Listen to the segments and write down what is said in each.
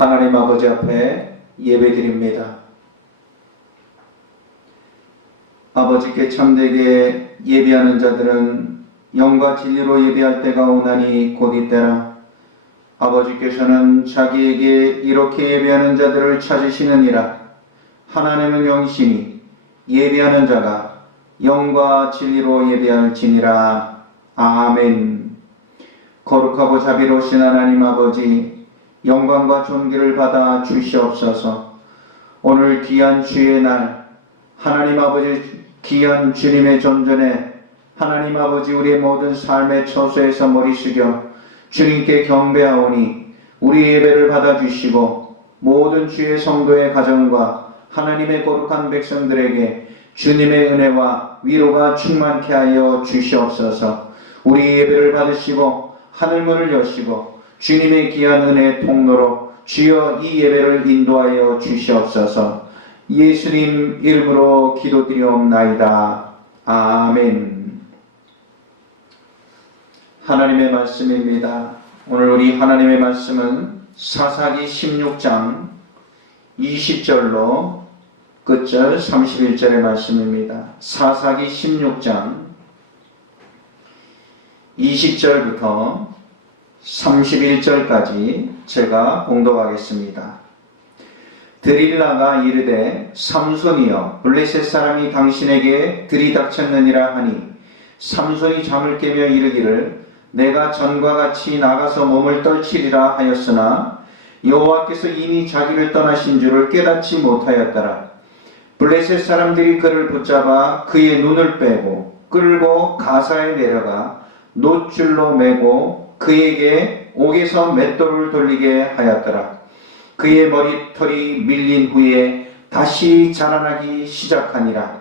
하나님 아버지 앞에 예배드립니다. 아버지께 참되게 예배하는 자들은 영과 진리로 예배할 때가 오나니 곧 이때라. 아버지께서는 자기에게 이렇게 예배하는 자들을 찾으시느니라. 하나님은 영이시니 예배하는 자가 영과 진리로 예배할지니라. 아멘. 거룩하고 자비로우신 하나님 아버지, 영광과 존귀를 받아 주시옵소서. 오늘 귀한 주의 날, 하나님 아버지 귀한 주님의 존전에 하나님 아버지 우리의 모든 삶의 처소에서 머리 숙여 주님께 경배하오니 우리 예배를 받아주시고 모든 주의 성도의 가정과 하나님의 거룩한 백성들에게 주님의 은혜와 위로가 충만케 하여 주시옵소서. 우리 예배를 받으시고 하늘문을 여시고 주님의 귀한 은혜의 통로로 주여 이 예배를 인도하여 주시옵소서. 예수님 이름으로 기도드리옵나이다. 아멘. 하나님의 말씀입니다. 오늘 우리 하나님의 말씀은 사사기 16장 20절로 끝절 31절의 말씀입니다. 사사기 16장 20절부터 31절까지 제가 봉독하겠습니다. 드릴라가 이르되 삼손이여 블레셋 사람이 당신에게 들이닥쳤느니라 하니 삼손이 잠을 깨며 이르기를 내가 전과 같이 나가서 몸을 떨치리라 하였으나 여호와께서 이미 자기를 떠나신 줄을 깨닫지 못하였더라. 블레셋 사람들이 그를 붙잡아 그의 눈을 빼고 끌고 가사에 내려가 놋줄로 매고 그에게 옥에서 맷돌을 돌리게 하였더라. 그의 머리털이 밀린 후에 다시 자라나기 시작하니라.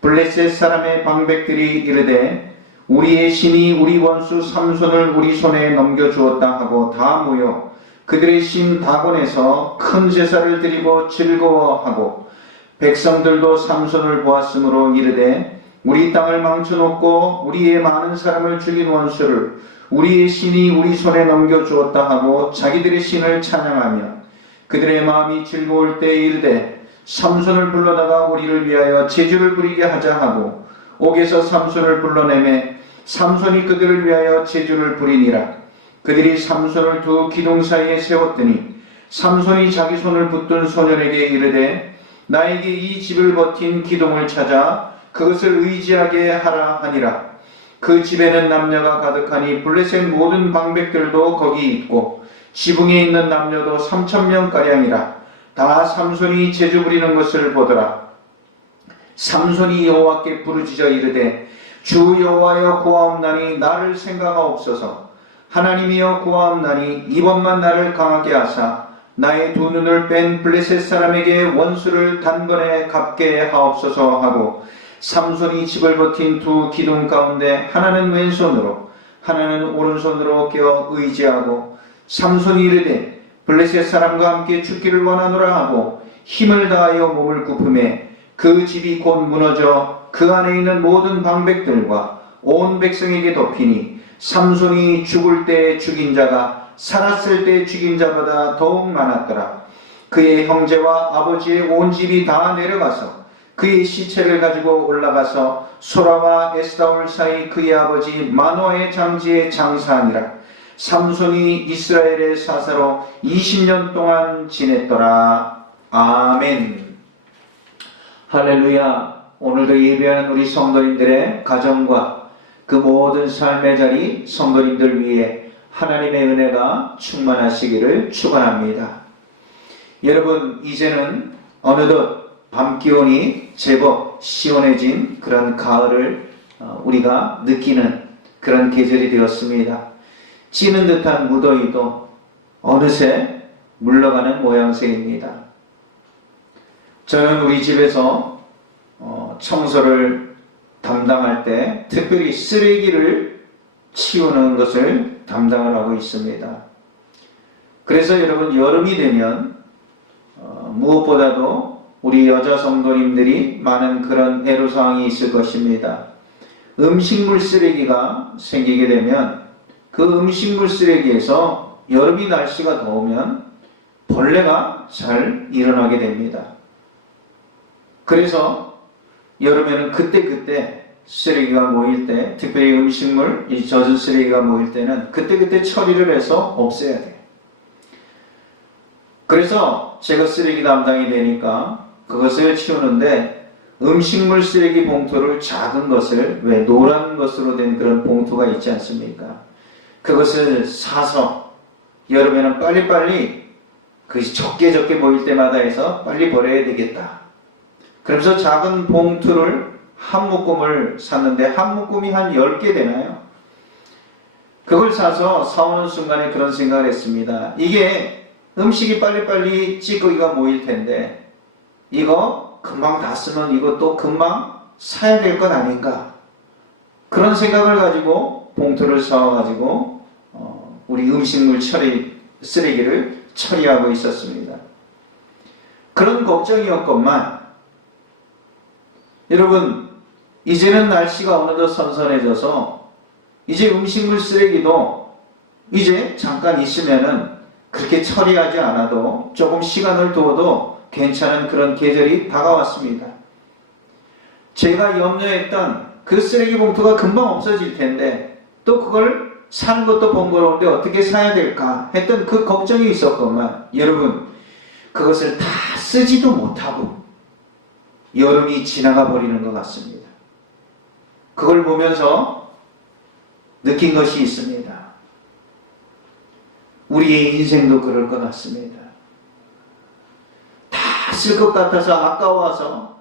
블레셋 사람의 방백들이 이르되 우리의 신이 우리 원수 삼손을 우리 손에 넘겨주었다 하고 다 모여 그들의 신 다곤에서 큰 제사를 드리고 즐거워하고 백성들도 삼손을 보았으므로 이르되 우리 땅을 망쳐놓고 우리의 많은 사람을 죽인 원수를 우리의 신이 우리 손에 넘겨주었다 하고 자기들의 신을 찬양하며 그들의 마음이 즐거울 때 이르되 삼손을 불러다가 우리를 위하여 제주를 부리게 하자 하고 옥에서 삼손을 불러내매 삼손이 그들을 위하여 제주를 부리니라. 그들이 삼손을 두 기둥 사이에 세웠더니 삼손이 자기 손을 붙든 소년에게 이르되 나에게 이 집을 버틴 기둥을 찾아 그것을 의지하게 하라 하니라. 그 집에는 남녀가 가득하니 블레셋 모든 방백들도 거기 있고 지붕에 있는 남녀도 3,000명가량이라. 다 삼손이 제주 부리는 것을 보더라. 삼손이 여호와께 부르짖어 이르되 주 여호와여 고하옵나니 나를 생각하옵소서. 하나님이여 고하옵나니 이번만 나를 강하게 하사 나의 두 눈을 뺀 블레셋 사람에게 원수를 단번에 갚게 하옵소서 하고 삼손이 집을 버틴 두 기둥 가운데 하나는 왼손으로 하나는 오른손으로 껴 의지하고 삼손이 이르되 블레셋 사람과 함께 죽기를 원하노라 하고 힘을 다하여 몸을 굽음에 그 집이 곧 무너져 그 안에 있는 모든 방백들과 온 백성에게 덮이니 삼손이 죽을 때 죽인 자가 살았을 때 죽인 자보다 더욱 많았더라. 그의 형제와 아버지의 온 집이 다 내려가서 그의 시체를 가지고 올라가서 소라와 에스다올 사이 그의 아버지 마노아의 장지에 장사하니라. 삼손이 이스라엘의 사사로 20년 동안 지냈더라. 아멘. 할렐루야. 오늘도 예배하는 우리 성도님들의 가정과 그 모든 삶의 자리 성도님들 위해 하나님의 은혜가 충만하시기를 축원합니다. 여러분, 이제는 어느덧 밤 기온이 제법 시원해진 그런 가을을 우리가 느끼는 그런 계절이 되었습니다. 찌는 듯한 무더위도 어느새 물러가는 모양새입니다. 저는 우리 집에서 청소를 담당할 때 특별히 쓰레기를 치우는 것을 담당을 하고 있습니다. 그래서 여러분, 여름이 되면 무엇보다도 우리 여자 성도님들이 많은 그런 애로사항이 있을 것입니다. 음식물 쓰레기가 생기게 되면 그 음식물 쓰레기에서 여름이 날씨가 더우면 벌레가 잘 일어나게 됩니다. 그래서 여름에는 그때그때 쓰레기가 모일 때, 특별히 음식물, 이 젖은 쓰레기가 모일 때는 그때그때 처리를 해서 없애야 돼요. 그래서 제가 쓰레기 담당이 되니까 그것을 치우는데 음식물 쓰레기 봉투를 작은 것을, 왜 노란 것으로 된 그런 봉투가 있지 않습니까? 그것을 사서 여름에는 빨리빨리 그 적게 모일 때마다 해서 빨리 버려야 되겠다. 그러면서 작은 봉투를 한 묶음을 샀는데 한 묶음이 한 10개 되나요? 그걸 사서 사오는 순간에 그런 생각을 했습니다. 이게 음식이 빨리빨리 찌꺼기가 모일 텐데 이거 금방 다 쓰면 이것도 금방 사야 될 것 아닌가? 그런 생각을 가지고 봉투를 사와가지고 우리 음식물 쓰레기를 처리하고 있었습니다. 그런 걱정이었건만 여러분, 이제는 날씨가 어느덧 선선해져서 이제 음식물 쓰레기도 이제 잠깐 있으면은 그렇게 처리하지 않아도 조금 시간을 두어도 괜찮은 그런 계절이 다가왔습니다. 제가 염려했던 그 쓰레기 봉투가 금방 없어질 텐데 또 그걸 사는 것도 번거로운데 어떻게 사야 될까 했던 그 걱정이 있었건만 여러분, 그것을 다 쓰지도 못하고 여름이 지나가 버리는 것 같습니다. 그걸 보면서 느낀 것이 있습니다. 우리의 인생도 그럴 것 같습니다. 다 쓸 것 같아서 아까워서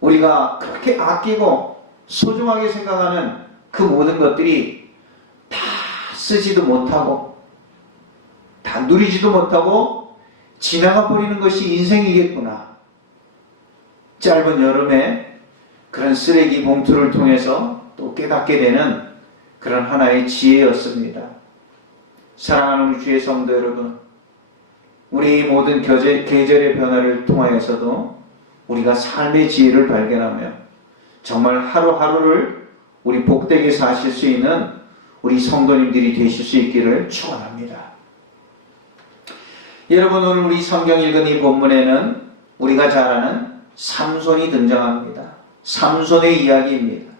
우리가 그렇게 아끼고 소중하게 생각하는 그 모든 것들이 다 쓰지도 못하고 다 누리지도 못하고 지나가 버리는 것이 인생이겠구나. 짧은 여름에 그런 쓰레기 봉투를 통해서 또 깨닫게 되는 그런 하나의 지혜였습니다. 사랑하는 우리 주의 성도 여러분, 우리 모든 계절의 변화를 통하여서도 우리가 삶의 지혜를 발견하며 정말 하루하루를 우리 복되게 사실 수 있는 우리 성도님들이 되실 수 있기를 축원합니다. 여러분, 오늘 우리 성경 읽은 이 본문에는 우리가 잘 아는 삼손이 등장합니다. 삼손의 이야기입니다.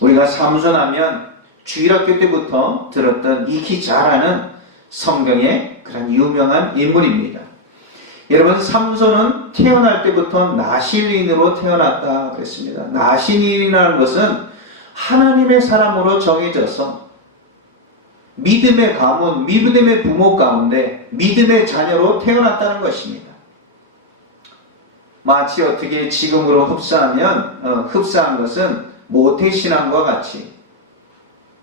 우리가 삼손 하면 주일학교 때부터 들었던 익히 잘 아는 성경의 그런 유명한 인물입니다. 여러분, 삼손은 태어날 때부터 나실인으로 태어났다 그랬습니다. 나실인이라는 것은 하나님의 사람으로 정해져서 믿음의 가문, 믿음의 부모 가운데 믿음의 자녀로 태어났다는 것입니다. 마치 어떻게 지금으로 흡사한 것은 모태신앙과 같이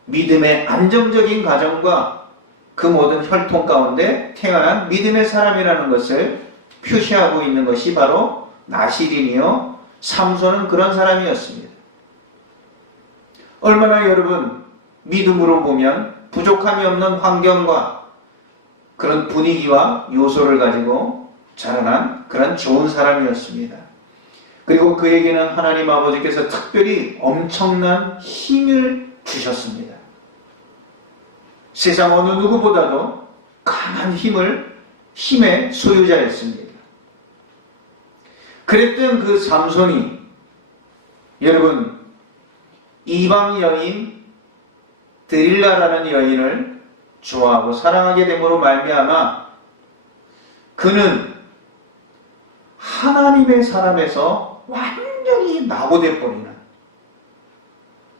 믿음의 안정적인 가정과 그 모든 혈통 가운데 태어난 믿음의 사람이라는 것을 표시하고 있는 것이 바로 나실인이요, 삼손은 그런 사람이었습니다. 얼마나 여러분 믿음으로 보면 부족함이 없는 환경과 그런 분위기와 요소를 가지고 자라난 그런 좋은 사람이었습니다. 그리고 그에게는 하나님 아버지께서 특별히 엄청난 힘을 주셨습니다. 세상 어느 누구보다도 강한 힘의 소유자였습니다. 그랬던 그 삼손이 여러분 이방 여인 드릴라라는 여인을 좋아하고 사랑하게 됨으로 말미암아 그는 하나님의 사람에서 완전히 낙오돼 버리는,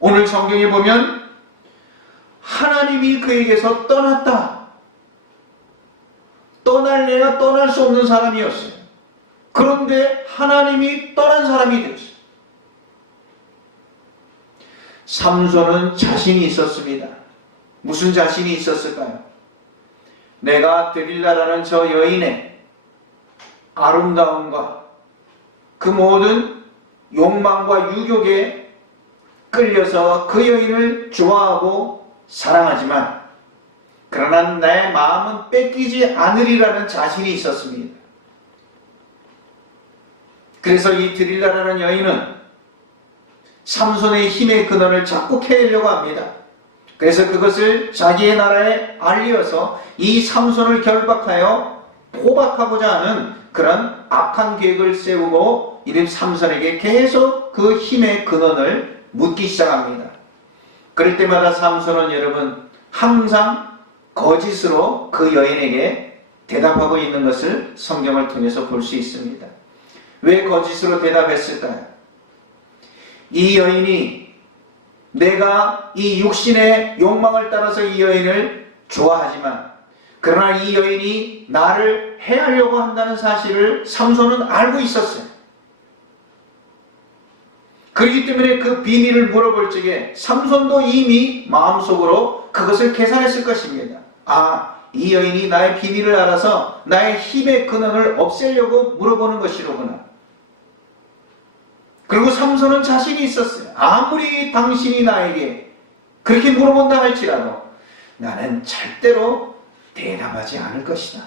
오늘 성경에 보면 하나님이 그에게서 떠났다, 떠날래야 떠날 수 없는 사람이었어요. 그런데 하나님이 떠난 사람이 되었어요. 삼손은 자신이 있었습니다. 무슨 자신이 있었을까요? 내가 드릴라라는 저 여인의 아름다움과 그 모든 욕망과 유욕에 끌려서 그 여인을 좋아하고 사랑하지만 그러나 내 마음은 뺏기지 않으리라는 자신이 있었습니다. 그래서 이 드릴라라는 여인은 삼손의 힘의 근원을 자꾸 캐내려고 합니다. 그래서 그것을 자기의 나라에 알리어서 이 삼손을 결박하여 포박하고자 하는 그런 악한 계획을 세우고 이 삼손에게 계속 그 힘의 근원을 묻기 시작합니다. 그럴 때마다 삼손은 여러분 항상 거짓으로 그 여인에게 대답하고 있는 것을 성경을 통해서 볼 수 있습니다. 왜 거짓으로 대답했을까요? 이 여인이 내가 이 육신의 욕망을 따라서 이 여인을 좋아하지만 그러나 이 여인이 나를 해하려고 한다는 사실을 삼손은 알고 있었어요. 그렇기 때문에 그 비밀을 물어볼 적에 삼손도 이미 마음속으로 그것을 계산했을 것입니다. 아, 이 여인이 나의 비밀을 알아서 나의 힘의 근원을 없애려고 물어보는 것이로구나. 그리고 삼손은 자신이 있었어요. 아무리 당신이 나에게 그렇게 물어본다 할지라도 나는 절대로 대답하지 않을 것이다.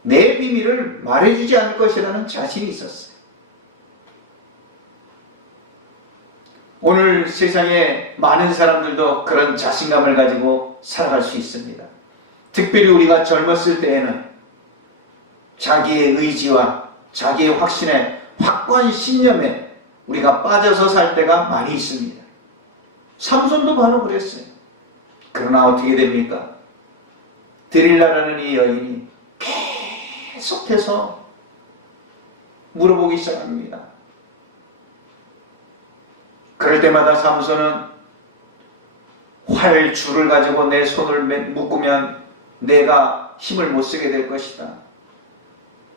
내 비밀을 말해주지 않을 것이라는 자신이 있었어요. 오늘 세상에 많은 사람들도 그런 자신감을 가지고 살아갈 수 있습니다. 특별히 우리가 젊었을 때에는 자기의 의지와 자기의 확신에 확고한 신념에 우리가 빠져서 살 때가 많이 있습니다. 삼손도 바로 그랬어요. 그러나 어떻게 됩니까? 드릴라라는 이 여인이 계속해서 물어보기 시작합니다. 그럴 때마다 삼손은 활 줄을 가지고 내 손을 묶으면 내가 힘을 못 쓰게 될 것이다.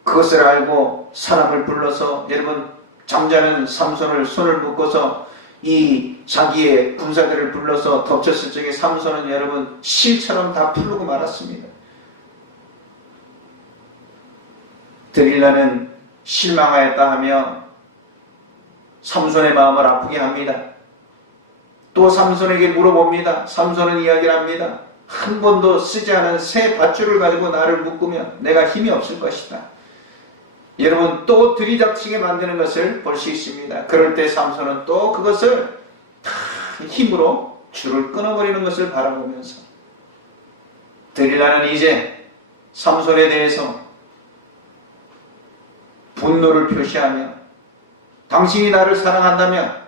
그것을 알고 사람을 불러서 여러분 잠자는 삼손을 손을 묶어서 이 자기의 군사들을 불러서 덮쳤을 적에 삼손은 여러분 실처럼 다 풀르고 말았습니다. 드릴라는 실망하였다 하며 삼손의 마음을 아프게 합니다. 또 삼손에게 물어봅니다. 삼손은 이야기를 합니다. 한 번도 쓰지 않은 새 밧줄을 가지고 나를 묶으면 내가 힘이 없을 것이다. 여러분 또 들이닥치게 만드는 것을 볼 수 있습니다. 그럴 때 삼손은 또 그것을 힘으로 줄을 끊어버리는 것을 바라보면서 드릴라는 이제 삼손에 대해서 분노를 표시하며 당신이 나를 사랑한다면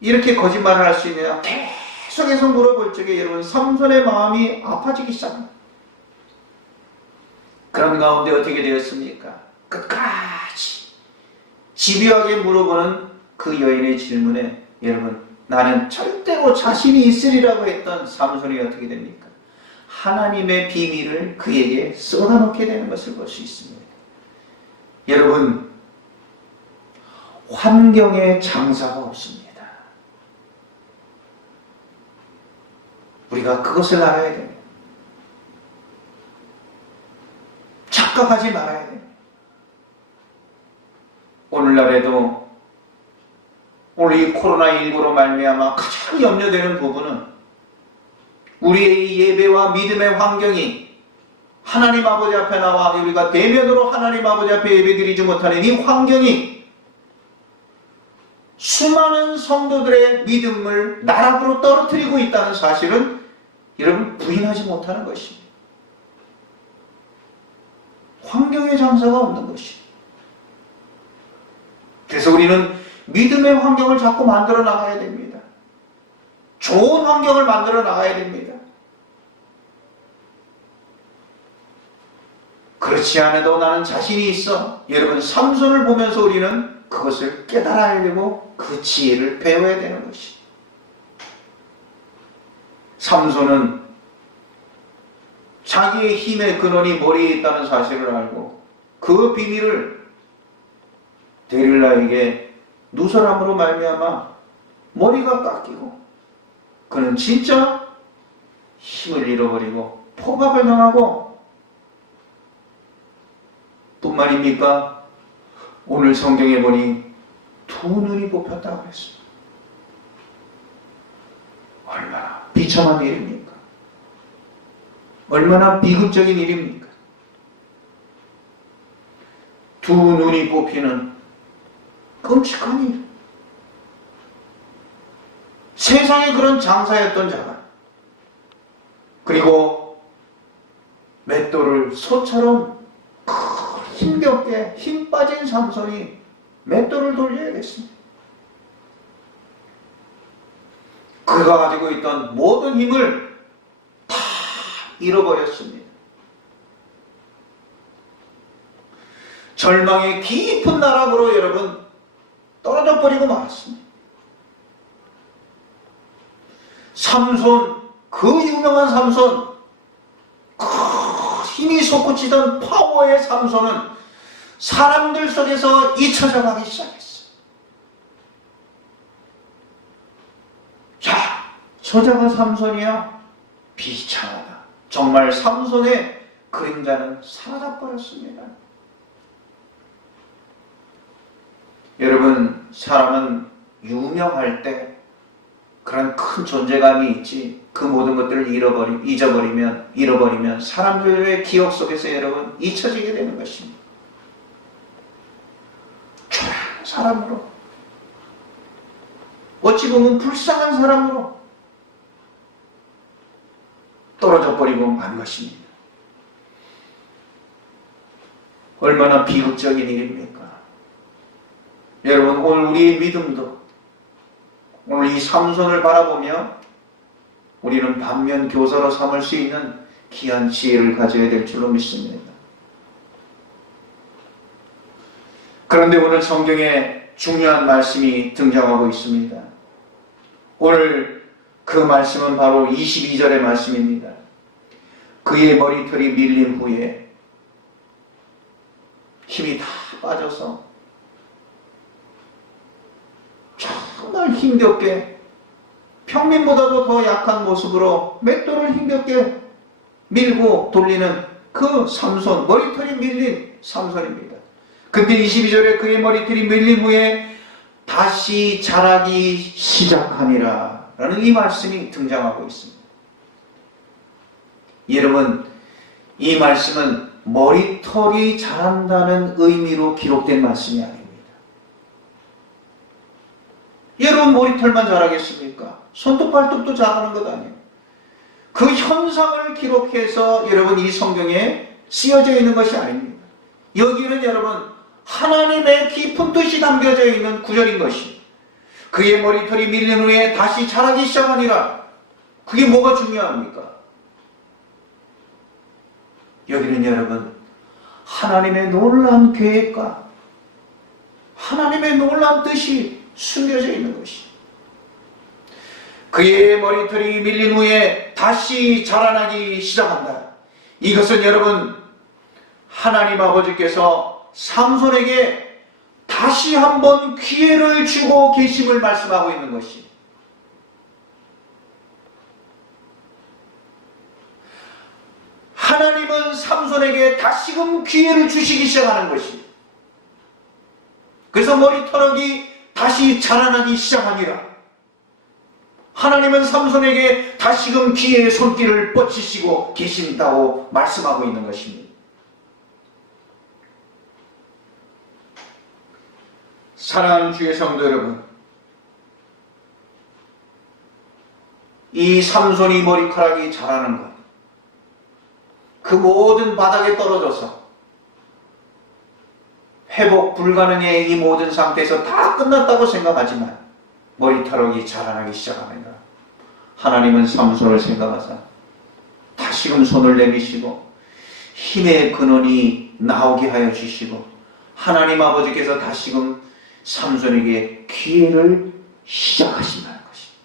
이렇게 거짓말을 할 수 있느냐 계속해서 물어볼 적에 여러분 삼손의 마음이 아파지기 시작합니다. 그런 가운데 어떻게 되었습니까? 끝까지 집요하게 물어보는 그 여인의 질문에 여러분 나는 절대로 자신이 있으리라고 했던 삼손이 어떻게 됩니까? 하나님의 비밀을 그에게 쏟아놓게 되는 것을 볼 수 있습니다. 여러분 환경에 장사가 없습니다. 우리가 그것을 알아야 됩니다. 착각하지 말아야 됩니다. 오늘날에도 오늘 이 코로나19로 말미암아 가장 염려되는 부분은 우리의 예배와 믿음의 환경이 하나님 아버지 앞에 나와 우리가 대면으로 하나님 아버지 앞에 예배드리지 못하는 이 환경이 수많은 성도들의 믿음을 나락으로 떨어뜨리고 있다는 사실은 여러분 부인하지 못하는 것입니다. 환경의 장사가 없는 것입니다. 그래서 우리는 믿음의 환경을 자꾸 만들어 나가야 됩니다. 좋은 환경을 만들어 나가야 됩니다. 그렇지 않아도 나는 자신이 있어. 여러분 삼손을 보면서 우리는 그것을 깨달아야 되고 그 지혜를 배워야 되는 것입니다. 삼손은 자기의 힘의 근원이 머리에 있다는 사실을 알고 그 비밀을 데릴라에게 누설함으로 말미암아 머리가 깎이고 그는 진짜 힘을 잃어버리고 포박을 당하고 뿐만입니까? 오늘 성경에 보니 두 눈이 뽑혔다고 했습니다. 얼마나 비참한 일입니까? 얼마나 비극적인 일입니까? 두 눈이 뽑히는 끔찍한 일. 세상에 그런 장사였던 자가 그리고 맷돌을 소처럼 힘겹게 힘 빠진 삼손이 맷돌을 돌려야겠습니다. 그가 가지고 있던 모든 힘을 다 잃어버렸습니다. 절망의 깊은 나락으로 여러분 떨어져 버리고 말았습니다. 삼손, 그 유명한 삼손, 힘이 솟구치던 파워의 삼손은 사람들 속에서 잊혀져 가기 시작했어요. 야, 저자가 삼손이야? 비참하다. 정말 삼손의 그림자는 사라져버렸습니다. 여러분, 사람은 유명할 때 그런 큰 존재감이 있지, 그 모든 것들을 잃어버리면 사람들의 기억 속에서 여러분 잊혀지게 되는 것입니다. 초라한 사람으로, 어찌 보면 불쌍한 사람으로 떨어져 버리고 만 것입니다. 얼마나 비극적인 일입니까? 여러분, 오늘 우리의 믿음도 오늘 이 삼손을 바라보며 우리는 반면 교사로 삼을 수 있는 귀한 지혜를 가져야 될 줄로 믿습니다. 그런데 오늘 성경에 중요한 말씀이 등장하고 있습니다. 오늘 그 말씀은 바로 22절의 말씀입니다. 그의 머리털이 밀린 후에 힘이 다 빠져서 정말 힘겹게 평민보다도 더 약한 모습으로 맷돌을 힘겹게 밀고 돌리는 그 삼손, 머리털이 밀린 삼손입니다. 근데 22절에 그의 머리털이 밀린 후에 다시 자라기 시작하니라 라는 이 말씀이 등장하고 있습니다. 여러분, 이 말씀은 머리털이 자란다는 의미로 기록된 말씀이 아닙니다. 여러분, 머리털만 자라겠습니까? 손톱 발톱도 자라는 것 아니에요. 그 현상을 기록해서 여러분 이 성경에 쓰여져 있는 것이 아닙니다. 여기는 여러분 하나님의 깊은 뜻이 담겨져 있는 구절인 것이, 그의 머리털이 밀린 후에 다시 자라기 시작하니라. 그게 뭐가 중요합니까? 여기는 여러분 하나님의 놀라운 계획과 하나님의 놀라운 뜻이 숨겨져 있는 것이, 그의 머리털이 밀린 후에 다시 자라나기 시작한다. 이것은 여러분 하나님 아버지께서 삼손에게 다시 한번 기회를 주고 계심을 말씀하고 있는 것이, 하나님은 삼손에게 다시금 기회를 주시기 시작하는 것이, 그래서 머리털이 다시 자라나기 시작하니라. 하나님은 삼손에게 다시금 기회의 손길을 뻗치시고 계신다고 말씀하고 있는 것입니다. 사랑하는 주의 성도 여러분, 이 삼손이 머리카락이 자라는 것, 그 모든 바닥에 떨어져서 회복 불가능의 이 모든 상태에서 다 끝났다고 생각하지만 머리카락이 자라나기 시작합니다. 하나님은 삼손을 생각하사 다시금 손을 내미시고 힘의 근원이 나오게 하여 주시고, 하나님 아버지께서 다시금 삼손에게 기회를 시작하신다는 것입니다.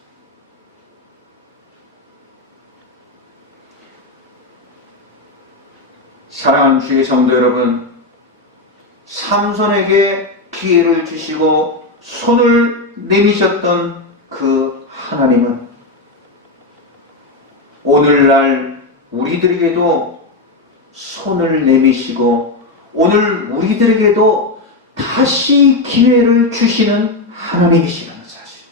사랑하는 주의 성도 여러분, 삼손에게 기회를 주시고 손을 내미셨던 그 하나님은 오늘날 우리들에게도 손을 내미시고 오늘 우리들에게도 다시 기회를 주시는 하나님이시라는 사실.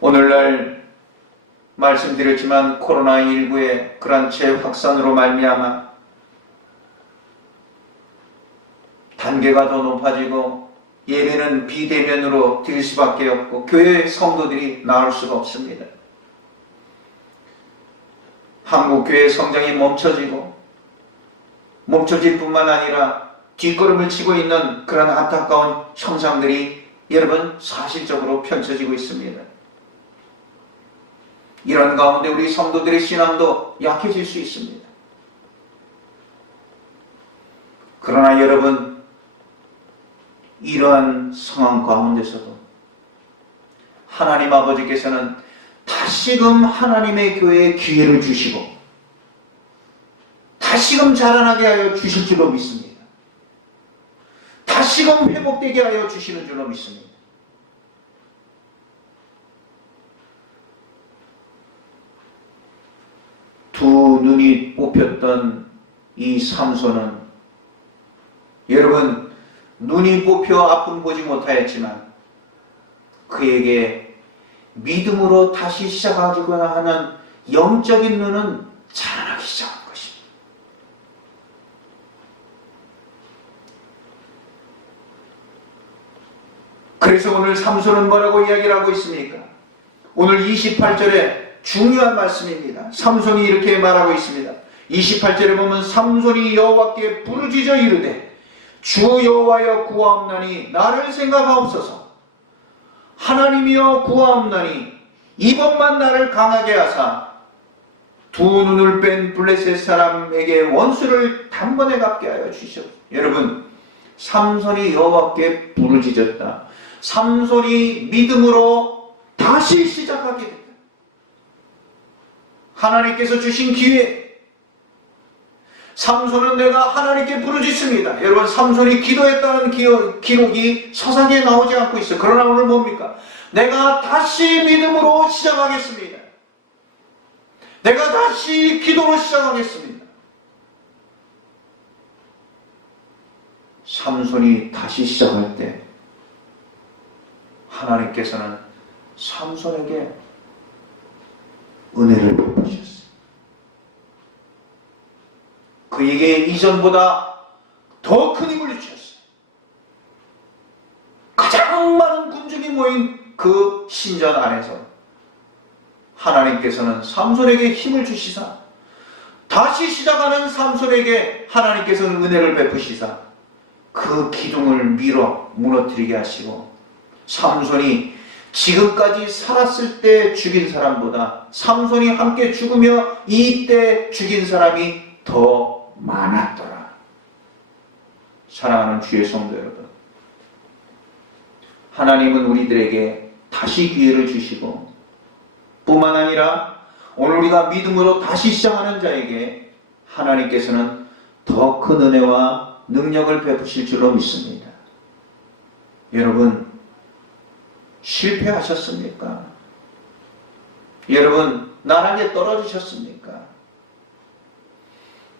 오늘날 말씀드렸지만 코로나19의 그런 재확산으로 말미암아 단계가 더 높아지고 예배는 비대면으로 드릴 수밖에 없고 교회 성도들이 나올 수가 없습니다. 한국 교회 성장이 멈춰질 뿐만 아니라 뒷걸음을 치고 있는 그런 안타까운 형상들이 여러분 사실적으로 펼쳐지고 있습니다. 이런 가운데 우리 성도들의 신앙도 약해질 수 있습니다. 그러나 여러분, 이러한 상황 가운데서도 하나님 아버지께서는 다시금 하나님의 교회에 기회를 주시고 다시금 자라나게 하여 주실 줄로 믿습니다. 다시금 회복되게 하여 주시는 줄로 믿습니다. 두 눈이 뽑혔던 이 삼손은 여러분, 눈이 뽑혀 아픔 보지 못하였지만 그에게 믿음으로 다시 시작하거나 하는 영적인 눈은 자라나기 시작한 것입니다. 그래서 오늘 삼손은 뭐라고 이야기를 하고 있습니까? 오늘 28절에 중요한 말씀입니다. 삼손이 이렇게 말하고 있습니다. 28절에 보면 삼손이 여호와께 부르짖어 이르되 주 여호와여 구하옵나니 나를 생각하옵소서. 하나님이여 구하옵나니 이번만 나를 강하게 하사 두 눈을 뺀 블레셋 사람에게 원수를 단번에 갚게 하여 주시옵소서. 여러분, 삼손이 여호와께 부르짖었다. 삼손이 믿음으로 다시 시작하게 됐다. 하나님께서 주신 기회. 삼손은 내가 하나님께 부르짖습니다. 여러분, 삼손이 기도했다는 기록이 서상에 나오지 않고 있어요. 그러나 오늘 뭡니까? 내가 다시 믿음으로 시작하겠습니다. 내가 다시 기도로 시작하겠습니다. 삼손이 다시 시작할 때 하나님께서는 삼손에게 은혜를 베푸셨어요. 그에게 이전보다 더 큰 힘을 주셨어요. 가장 많은 군중이 모인 그 신전 안에서 하나님께서는 삼손에게 힘을 주시사 다시 시작하는 삼손에게 하나님께서는 은혜를 베푸시사 그 기둥을 밀어 무너뜨리게 하시고 삼손이 지금까지 살았을 때 죽인 사람보다 삼손이 함께 죽으며 이때 죽인 사람이 더 많았더라. 사랑하는 주의 성도 여러분, 하나님은 우리들에게 다시 기회를 주시고 뿐만 아니라 오늘 우리가 믿음으로 다시 시작하는 자에게 하나님께서는 더 큰 은혜와 능력을 베푸실 줄로 믿습니다. 여러분, 실패하셨습니까? 여러분, 나락에 떨어지셨습니까?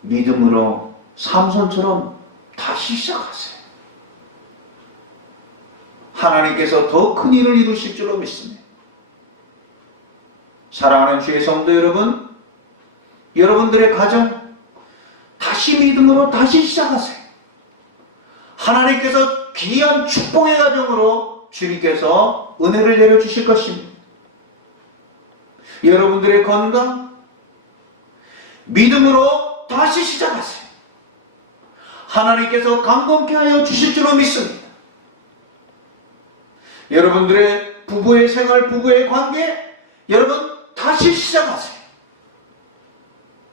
믿음으로 삼손처럼 다시 시작하세요. 하나님께서 더 큰 일을 이루실 줄로 믿습니다. 사랑하는 주의 성도 여러분, 여러분들의 가정 다시 믿음으로 다시 시작하세요. 하나님께서 귀한 축복의 가정으로 주님께서 은혜를 내려주실 것입니다. 여러분들의 건강 믿음으로 다시 시작하세요. 하나님께서 강건케 하여 주실 줄로 믿습니다. 여러분들의 부부의 생활, 부부의 관계 여러분 다시 시작하세요.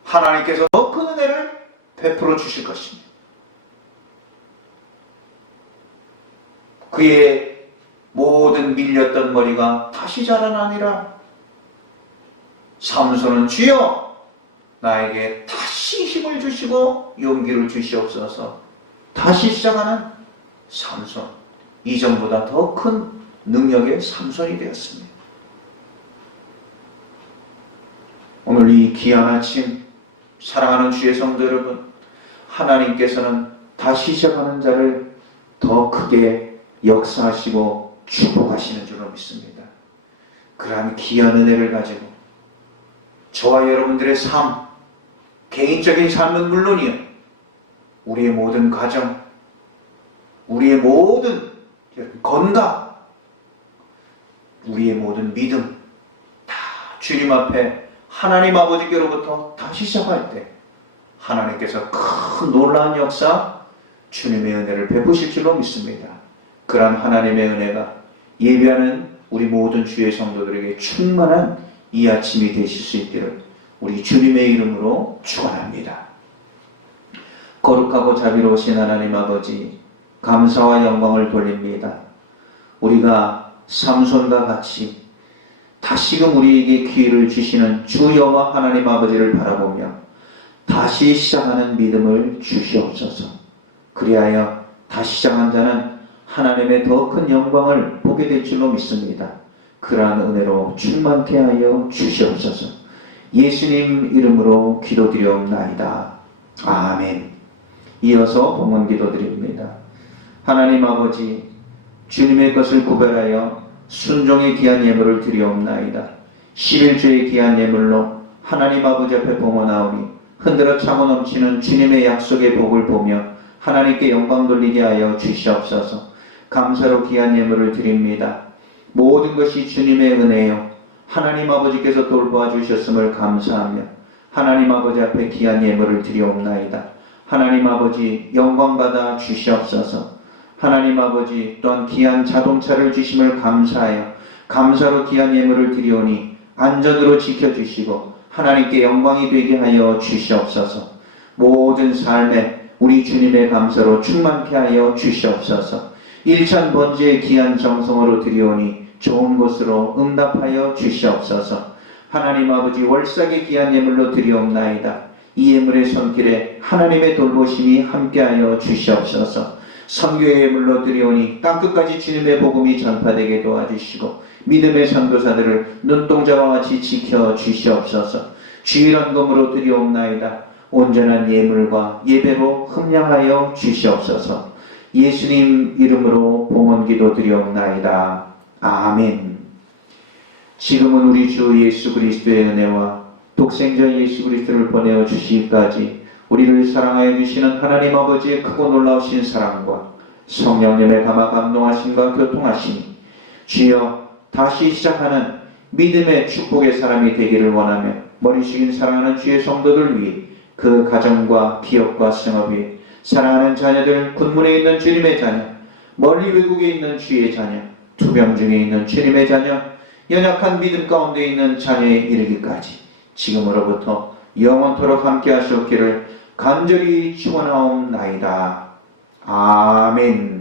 하나님께서 더 큰 은혜를 베풀어 주실 것입니다. 그의 모든 밀렸던 머리가 다시 자라나니라. 삼손은 주여 나에게 다시 힘을 주시고 용기를 주시옵소서. 다시 시작하는 삼손, 이전보다 더 큰 능력의 삼손이 되었습니다. 오늘 이 귀한 아침 사랑하는 주의 성도 여러분, 하나님께서는 다시 시작하는 자를 더 크게 역사하시고 축복하시는 줄로 믿습니다. 그러한 귀한 은혜를 가지고 저와 여러분들의 삶, 개인적인 삶은 물론이요, 우리의 모든 가정, 우리의 모든 건강, 우리의 모든 믿음 다 주님 앞에 하나님 아버지께로부터 다시 시작할 때 하나님께서 큰 놀라운 역사, 주님의 은혜를 베푸실 줄로 믿습니다. 그러한 하나님의 은혜가 예배하는 우리 모든 주의 성도들에게 충만한 이 아침이 되실 수 있기를 우리 주님의 이름으로 축원합니다. 거룩하고 자비로우신 하나님 아버지, 감사와 영광을 돌립니다. 우리가 삼손과 같이 다시금 우리에게 기회를 주시는 주 여호와 하나님 아버지를 바라보며 다시 시작하는 믿음을 주시옵소서. 그리하여 다시 시작한 자는 하나님의 더 큰 영광을 보게 될 줄로 믿습니다. 그러한 은혜로 충만케 하여 주시옵소서. 예수님 이름으로 기도드리옵나이다. 아멘. 이어서 봉헌 기도드립니다. 하나님 아버지, 주님의 것을 구별하여 순종의 귀한 예물을 드리옵나이다. 11주의 귀한 예물로 하나님 아버지 앞에 봉헌하오니 흔들어 차고 넘치는 주님의 약속의 복을 보며 하나님께 영광 돌리게 하여 주시옵소서. 감사로 귀한 예물을 드립니다. 모든 것이 주님의 은혜요 하나님 아버지께서 돌보아 주셨음을 감사하며 하나님 아버지 앞에 귀한 예물을 드리옵나이다. 하나님 아버지 영광 받아 주시옵소서. 하나님 아버지 또한 귀한 자동차를 주심을 감사하여 감사로 귀한 예물을 드리오니 안전으로 지켜주시고 하나님께 영광이 되게 하여 주시옵소서. 모든 삶에 우리 주님의 감사로 충만케 하여 주시옵소서. 일천 번제의 귀한 정성으로 드리오니 좋은 곳으로 응답하여 주시옵소서. 하나님 아버지 월삭의 귀한 예물로 드리옵나이다. 이 예물의 손길에 하나님의 돌보심이 함께하여 주시옵소서. 선교의 예물로 드리오니 땅끝까지 주님의 복음이 전파되게 도와주시고 믿음의 선교사들을 눈동자와 같이 지켜 주시옵소서. 주일헌금으로 드리옵나이다. 온전한 예물과 예배로 흠량하여 주시옵소서. 예수님 이름으로 봉헌기도 드리옵나이다. 아멘. 지금은 우리 주 예수 그리스도의 은혜와 독생자 예수 그리스도를 보내어 주시기까지 우리를 사랑하여 주시는 하나님 아버지의 크고 놀라우신 사랑과 성령님의 감화 감동하심과 교통하심이 주여 다시 시작하는 믿음의 축복의 사람이 되기를 원하며 머리 숙인 사랑하는 주의 성도들 위해 그 가정과 기업과 생업 위에 사랑하는 자녀들, 군문에 있는 주님의 자녀, 멀리 외국에 있는 주의 자녀, 투병 중에 있는 주님의 자녀, 연약한 믿음 가운데 있는 자녀에 이르기까지 지금으로부터 영원토록 함께 하시옵기를 간절히 축원하옵나이다. 아멘.